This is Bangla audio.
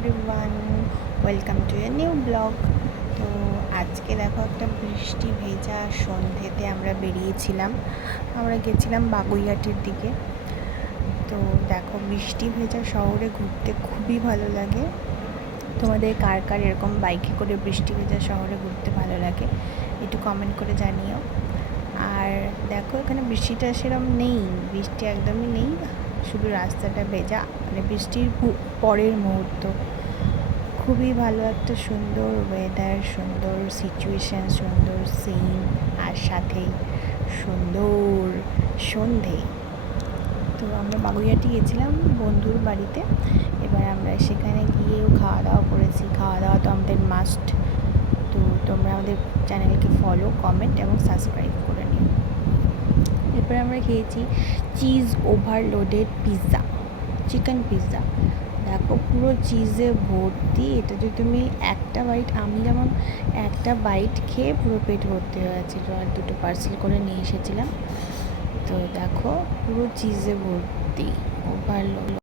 Everyone, welcome to a new blog. তো আজকে দেখো একটা বৃষ্টি ভেজা সন্ধ্যেতে আমরা বেরিয়েছিলাম। আমরা গেছিলাম বাগুইআটির দিকে। তো দেখো, বৃষ্টি ভেজা শহরে ঘুরতে খুবই ভালো লাগে। তোমাদের কার কার এরকম বাইকে করে বৃষ্টি ভেজা শহরে ঘুরতে ভালো লাগে একটু কমেন্ট করে জানিও। আর দেখো, এখানে বৃষ্টিটা সেরকম নেই, বৃষ্টি একদমই নেই, শুধু রাস্তাটা ভেজা, মানে বৃষ্টির পরের মুহূর্ত। খুবই ভালো একটা সুন্দর ওয়েদার, সুন্দর সিচুয়েশান, সুন্দর সিন, আর সাথে সুন্দর সন্ধে। তো আমরা বাগুইআটি গেছিলাম বন্ধুর বাড়িতে। এবার আমরা সেখানে গিয়েও খাওয়া দাওয়া করেছি। খাওয়া দাওয়া তো আমাদের মাস্ট। তো তোমরা আমাদের চ্যানেলকে ফলো, কমেন্ট এবং সাবস্ক্রাইব করে নিও। এরপরে আমরা খেয়েছি cheese overloaded pizza, chicken pizza. দেখো, পুরো চিজে ভর্তি। এটা যদি তুমি একটা বাইট, আমি যেমন একটা বাইট খেয়ে পুরো পেট ভর্তি হয়ে গেছিলো, আর দুটো পার্সেল করে নিয়ে এসেছিলাম। তো দেখো, পুরো চিজে ভর্তি, ওভারলোড।